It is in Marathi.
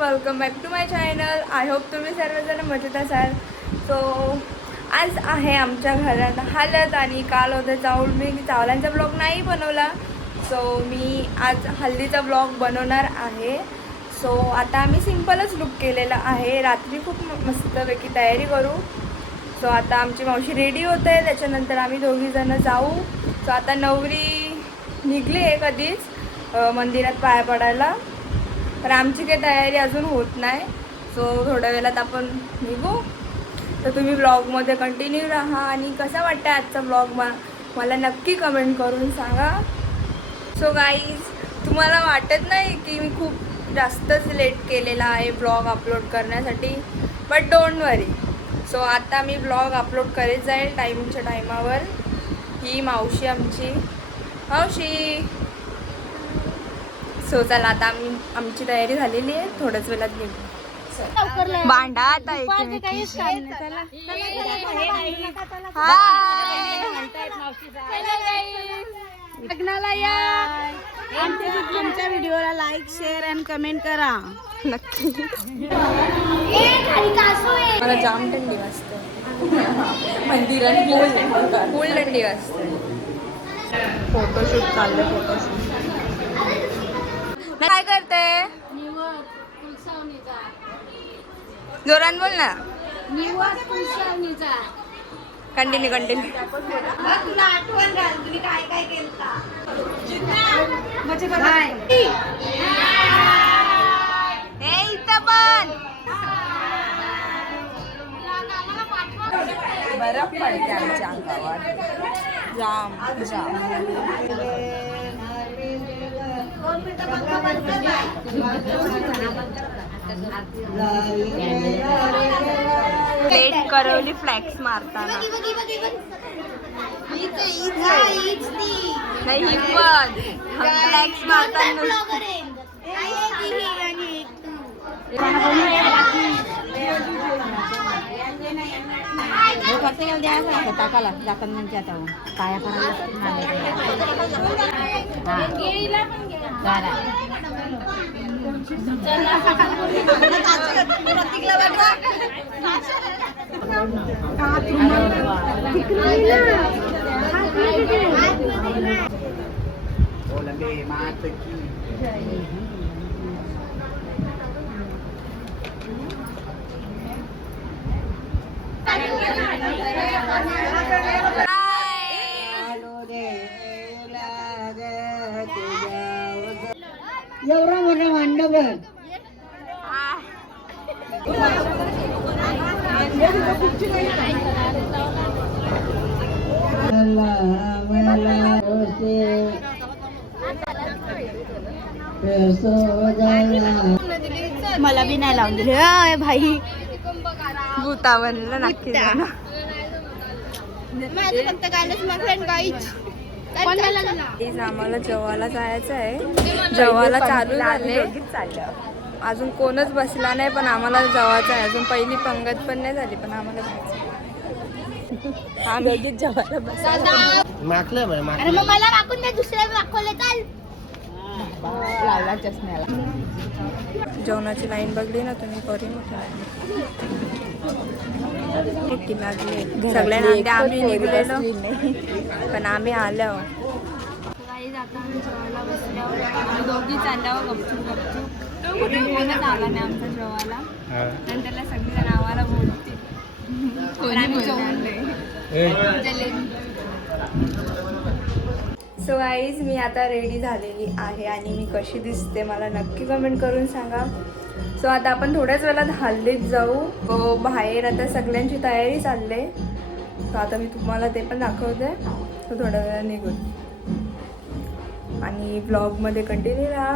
Welcome back to my channel. I hope तुम्ही सर्वजण मजेत असाल. सो आज आहे आमच्या घरात हळद आणि काल होते चावल. मी चावलांचा ब्लॉग नाही बनवला, सो मी आज हल्दीचा ब्लॉग बनवणार आहे. सो आता आम्ही सिम्पलच लुक केलेला आहे. रात्री खूप मस्तपैकी तयारी करू. सो आता आमची मावशी रेडी होते, त्याच्यानंतर आम्ही दोघीजणं जाऊ. सो आता नवरी निघली आहे कधीच मंदिरात पाया पडायला, तर आमची काही तयारी अजून होत नाही. सो थोड्या वेळात आपण निघू. तर तुम्ही ब्लॉगमध्ये कंटिन्यू राहा आणि कसा वाटतं आजचा ब्लॉग मला नक्की कमेंट करून सांगा. सो गाईज, तुम्हाला वाटत नाही की मी खूप जास्तच लेट केलेला आहे ब्लॉग अपलोड करण्यासाठी, बट डोंट वरी. सो आता मी ब्लॉग अपलोड करीत जाईल टाईमच्या टायमावर. ही मावशी आमची मावशी. सो चला आता आमची तयारी झालेली आहे, थोड्याच वेळात निघू. भांडा आता लग्नाला या. आमच्या व्हिडिओला लाईक शेअर आणि कमेंट करा नक्की. मला जाम थंडी वाजते मंदिरात, फुल थंडी वाजते. फोटोशूट चाललंय. फोटोशूट काय करते? जोरान बोल ना. कंटिन्यू तुला आठवण घाल, तुम्ही काय काय केलं. इथं पण बरफ पडते आमच्या अंगावर. जाम पेट करवली फ्लॅक्स मारताना. नाही ही पण फ्लॅक्स मारताना. टाकाला जातात म्हणजे आता पाया एवढा मोठा मांडव मला बी नाही लावून दिले भाई. भूतावनला नक्की जाणं. माझं फक्त गाणंच मग आम्हाला जेवायला जायचं आहे. जेवायला चालू झाले, अजून कोणच बसला नाही, पण आम्हाला जेवायचं आहे. अजून पहिली पंगत पण नाही झाली, पण आम्हाला जायचं. आम्ही जेवायला बसलो. अरे मग मला वाकून नाही, दुसऱ्या वाकवले चाल. लावला चष्म्याला. जेवणाची लाईन बघली ना तुम्ही, करी मोठी लागली सगळ्यांना. आम्ही निघलेलो पण आम्ही आलो. जेवायला बसल्यावर आम्ही दोघी चालल्यावर गपचूप कोणच आला नाही आमच्या जेवायला. नंतरला सगळेजण आम्हाला बोलते, आम्ही सो गाईज, मी आता रेडी झालेली आहे आणि मी कशी दिसते मला नक्की कमेंट करून सांगा. सो आता आपण थोड्याच वेळात हल्दीत जाऊ. बाहेर आता सगळ्यांची तयारी चालली. सो आता मी तुम्हाला ते पण दाखवते. सो थोड्या वेळात निघून आणि ब्लॉगमध्ये कंटिन्यू राहा.